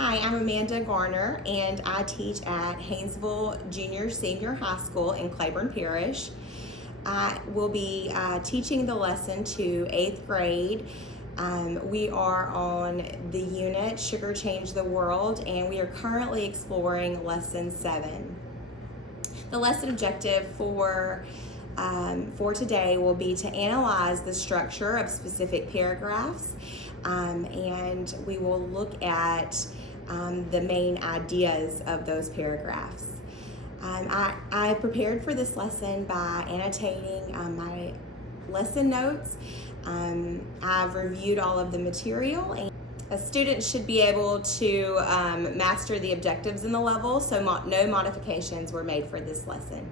Hi, I'm Amanda Garner, and I teach at Haynesville Junior Senior High School in Claiborne Parish. I will be teaching the lesson to 8th grade. We are on the unit Sugar Changed the World, and we are currently exploring Lesson 7. The lesson objective for today will be to analyze the structure of specific paragraphs, and we will look at the main ideas of those paragraphs. I prepared for this lesson by annotating my lesson notes. I've reviewed all of the material, and a student should be able to master the objectives in the level, so no modifications were made for this lesson.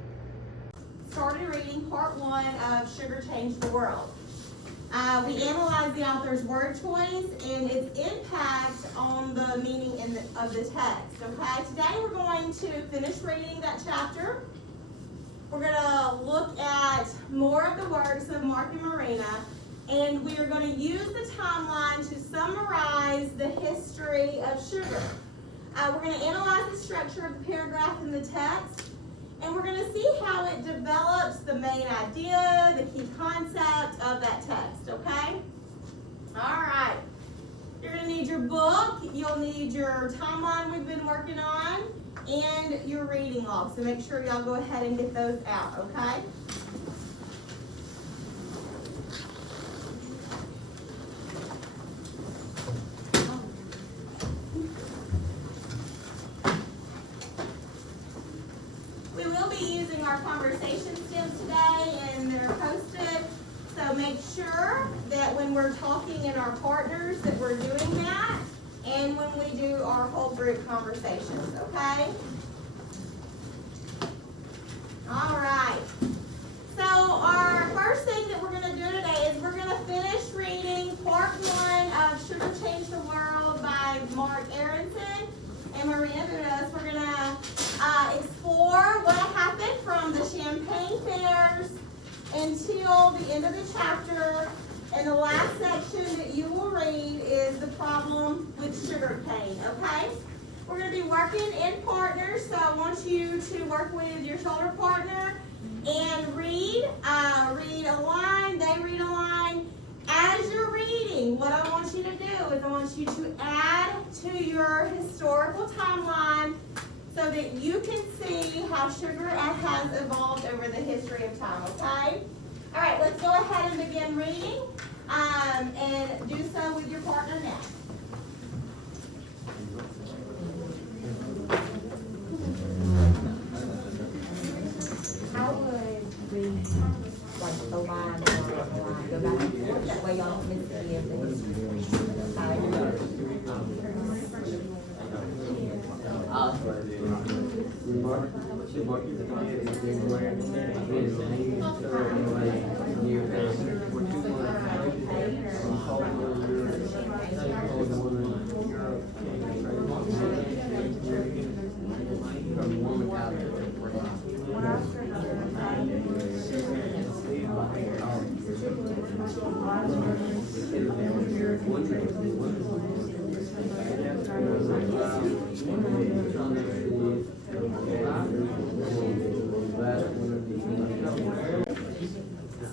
Started reading part 1 of Sugar Changed the World. We analyzed the author's word choice and its impact on the meaning of the text. Okay, today we're going to finish reading that chapter. We're going to look at more of the works of Mark and Marina, and we are going to use the timeline to summarize the history of sugar. We're going to analyze the structure of the paragraph in the text, and we're going to see how it develops the main idea, the key concept of that text, okay? All right. You're going to need your book, you'll need your timeline we've been working on, and your reading log. So make sure y'all go ahead and get those out, okay? Our conversation stems today, and they're posted, so make sure that when we're talking in our partners that we're doing that, and when we do our whole group conversations, okay? All right, so our first thing that we're going to do today is we're going to finish reading part 1 of Sugar Changed the World by Mark Aronson and Marina Budas. We're going to explore what happened from the champagne fairs until the end of the chapter, and the last section that you will read is the problem with sugar cane, okay? We're going to be working in partners, so I want you to work with your shoulder partner and read a line, they read a line. As you're reading, what I want you to do is I want you to add to your historical timeline so that you can see how sugar has evolved over the history of time, okay? All right, let's go ahead and begin reading, and do so with your partner now. How would we, like, the line, go back and forth? That way y'all don't miss any of the history.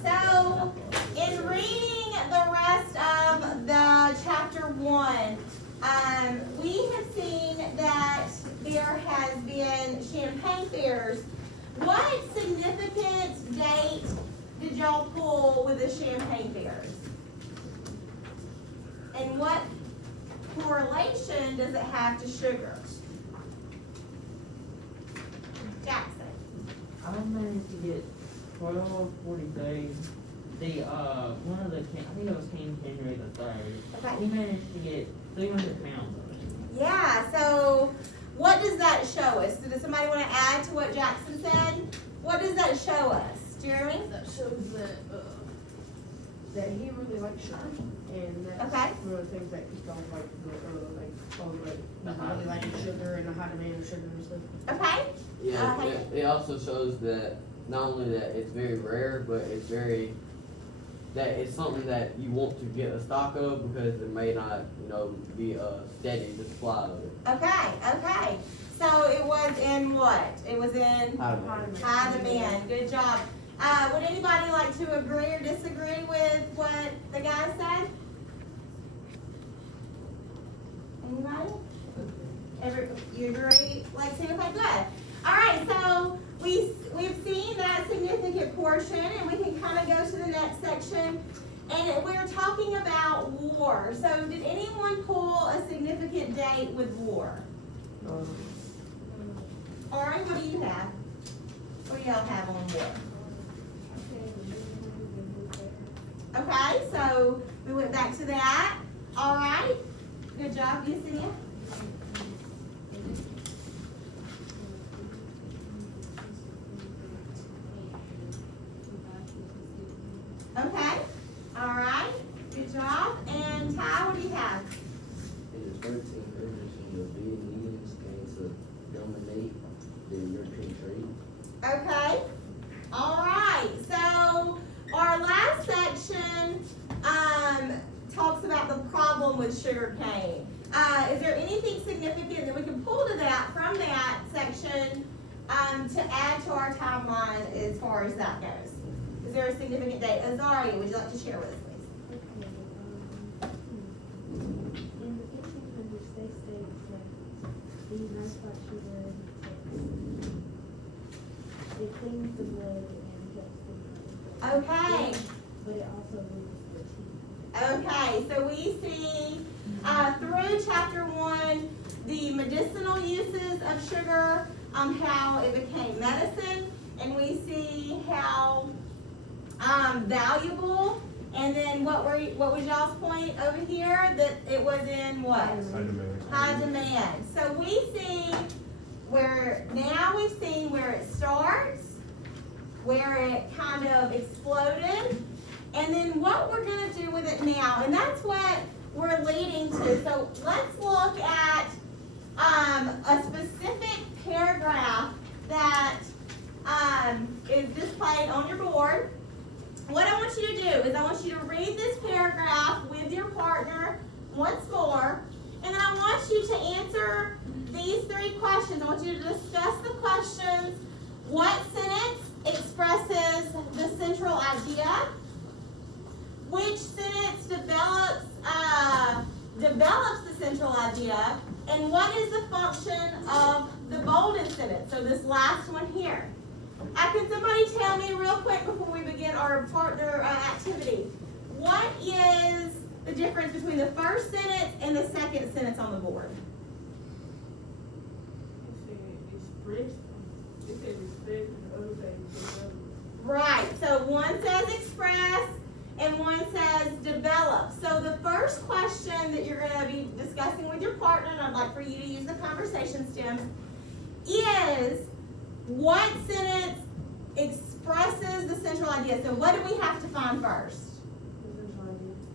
So, in reading the rest of the chapter 1, we have seen that there has been champagne fairs. What significant date did y'all pull with the champagne fairs? And what correlation does it have to sugar? Jackson. I managed to get 1240 days. One of the, I think it was King Henry III. Okay. He managed to get 300 pounds of it. Yeah, so what does that show us? Does somebody want to add to what Jackson said? What does that show us? Jeremy? That shows that he really likes sugar, and that's Okay. one of the things that he felt like really liking sugar and the high demand of sugar and stuff. Okay. It also shows that not only that it's very rare, but it's very that it's something that you want to get a stock of because it may not, be steady the supply of it. Okay. So it was in what? It was in high demand. Good job. Would anybody like to agree or disagree with what the guy said? Anybody? You agree, Lexi? Okay, good. All right, so we've seen that significant portion, and we can kind of go to the next section. And we're talking about war. So did anyone pull a significant date with war? Ari, what do you have? What do y'all have on war? Okay, so we went back to that. All right. Good job, Yesenia. Okay. All right. Good job. And Ty, what do you have? In the 1300s, the Vietnamese came to dominate the European trade. Okay. All right. So our last section talks about the problem with sugar cane. Is there anything significant that we can pull to that from that section to add to our timeline as far as that goes? Is there a significant date? Azaria, would you like to share with us, please? In the 1500s, they stated that the nice black sugar it cleans the blood and helps the blood. Okay. But it also loses the teeth. Okay, so we see through chapter 1 the medicinal uses of sugar, how it became medicine, and we see how valuable. And then what was y'all's point over here? That it was in what? High demand. So we see we've seen where it starts, where it kind of exploded, and then what we're going to do with it now. And that's what we're leading to. So let's look at a specific paragraph that is displayed on your board. What I want you to do is I want you to read this paragraph with your partner once more, and then I want you to answer these 3 questions. I want you to discuss the questions. What sentence expresses the central idea? Which sentence develops the central idea? And what is the function of the bolded sentence? So this last one here. Can somebody tell me real quick before we begin our partner activity, what is the difference between the first sentence and the second sentence on the board? Right, so one says express and one says develop. So the first question that you're going to be discussing with your partner, and I'd like for you to use the conversation stems, is what sentence expresses the central idea? So what do we have to find first?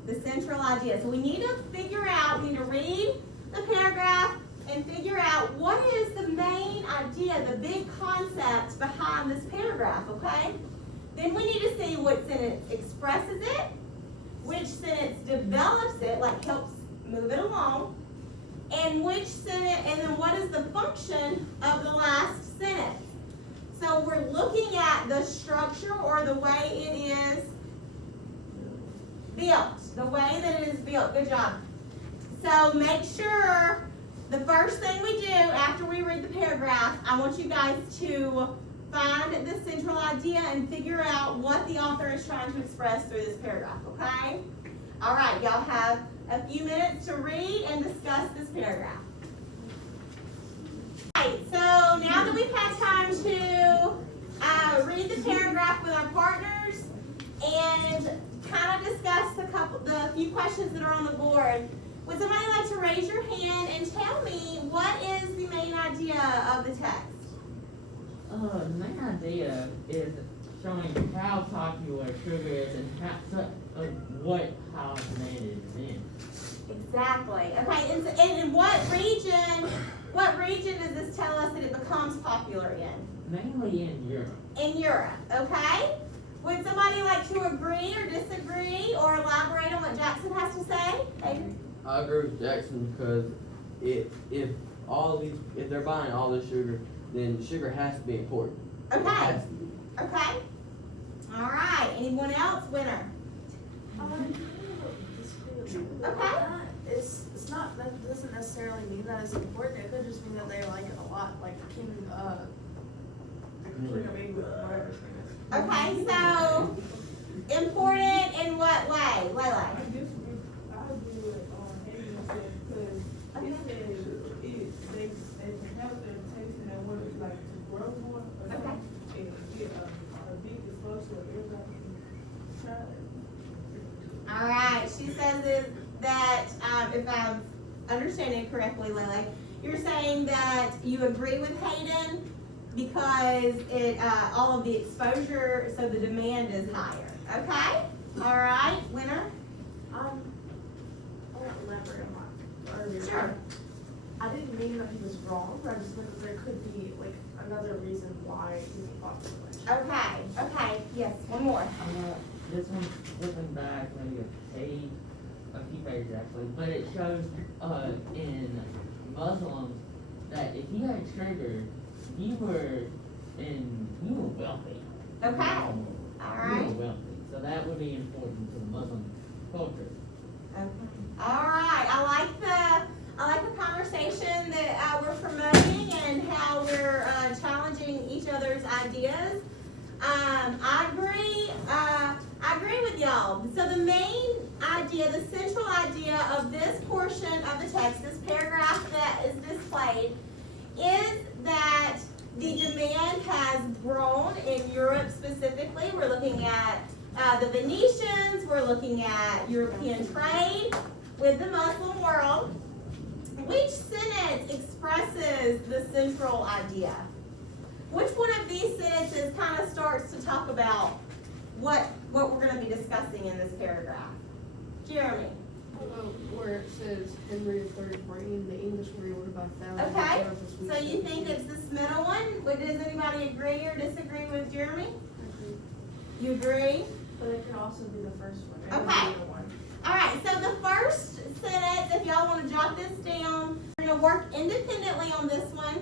The central idea. So we need to we need to read the paragraph and figure out what is the main idea, the big concept behind this paragraph, okay? Then we need to see what sentence expresses it, which sentence develops it, like helps move it along, and which sentence, and then what is the function of the last sentence. So we're looking at the structure or the way it is built, the way that it is built. Good job. So make sure the first thing we do after we read the paragraph, I want you guys to find the central idea and figure out what the author is trying to express through this paragraph, okay? All right, y'all have a few minutes to read and discuss this paragraph. All right, so now that we've had time to read the paragraph with our partners and kind of discuss the few questions that are on the board, would somebody like to raise your hand and tell me what is the main idea of the text? The main idea is showing how popular sugar is and what house man is in. Exactly. Okay, and in what region does this tell us that it becomes popular in? Mainly in Europe. In Europe, okay? Would somebody like to agree or disagree or elaborate on what Jackson has to say? Hayden? I agree with Jackson because if they're buying all this sugar, then sugar has to be important. It Okay. has to be. Okay. All right. Anyone else? Winner. Okay. It's not, that doesn't necessarily mean that it's important, it could just mean that they like it a lot, like King, whatever his name is. Okay. So important in what way, Layla? I agree with, Hayden said, because it says they can help their taste and they want it like to grow more, or Okay. and get a big exposure of everybody can try it. All right. She says it, that if I'm understanding correctly, Lily, you're saying that you agree with Hayden because it all of the exposure, so the demand is higher. Okay. All right. Winner. I won't elaborate on my earlier. Sure. I didn't mean that he was wrong, but I just meant that there could be like another reason why he bought so much. Okay. Okay. Yes. One more. This one's flipping back maybe a few pages actually, but it shows in Muslims that if you had sugar, you were wealthy. Okay. You All were right. wealthy, so that would be important to the Muslim culture. Okay. All right. I like the conversation that we're promoting and how we're challenging each other's ideas. I agree with y'all. So the main idea, the central idea of this portion of the text, this paragraph that is displayed, is that the demand has grown in Europe specifically. We're looking at the Venetians, we're looking at European trade with the Muslim world. Which sentence expresses the central idea? Which one of these sentences kind of starts to talk about what we're going to be discussing in this paragraph? Jeremy. Where it says Henry III's reign, the English were ruled by thousands. Okay, so you think it's this middle one? Does anybody agree or disagree with Jeremy? You agree? But it could also be the first one. It could be Okay. either one. All right, so the first sentence, if y'all want to jot this down, we're going to work independently on this one.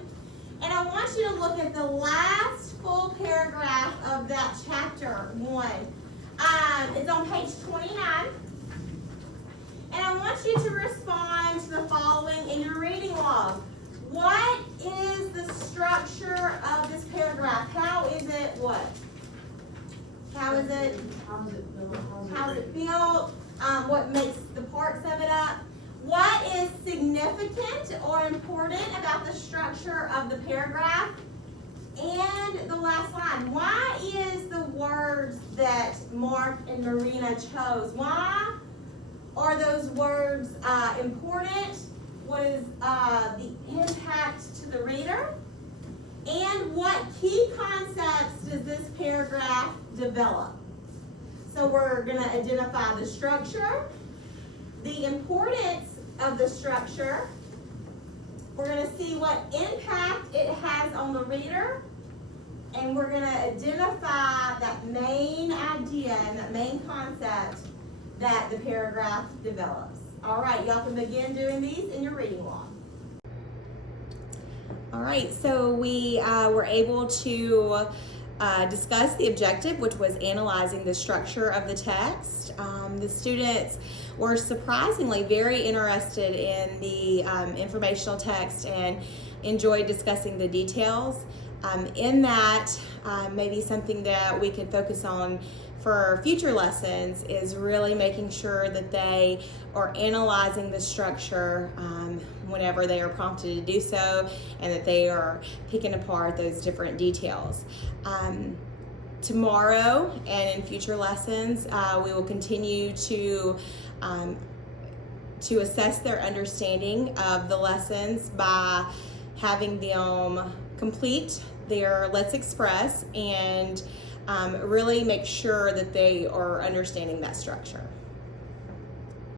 And I want you to look at the last full paragraph of that chapter 1. It's on page 29. And I want you to respond to the following in your reading log. What is the structure of this paragraph? How is it what? How is it? How is it built? How is it built? What makes the parts of it up? What is significant or important about the structure of the paragraph? And the last line, why is the words that Mark and Marina chose, why are those words important? What is the impact to the reader? And what key concepts does this paragraph develop? So we're going to identify the structure, the importance of the structure. We're going to see what impact it has on the reader. And we're going to identify that main idea and that main concept that the paragraph develops. All right, y'all can begin doing these in your reading log. All right, so we were able to discuss the objective, which was analyzing the structure of the text. The students were surprisingly very interested in the informational text and enjoyed discussing the details. In that, maybe something that we could focus on for future lessons is really making sure that they are analyzing the structure whenever they are prompted to do so, and that they are picking apart those different details. Tomorrow and in future lessons, we will continue to assess their understanding of the lessons by having them complete their Let's Express and really make sure that they are understanding that structure.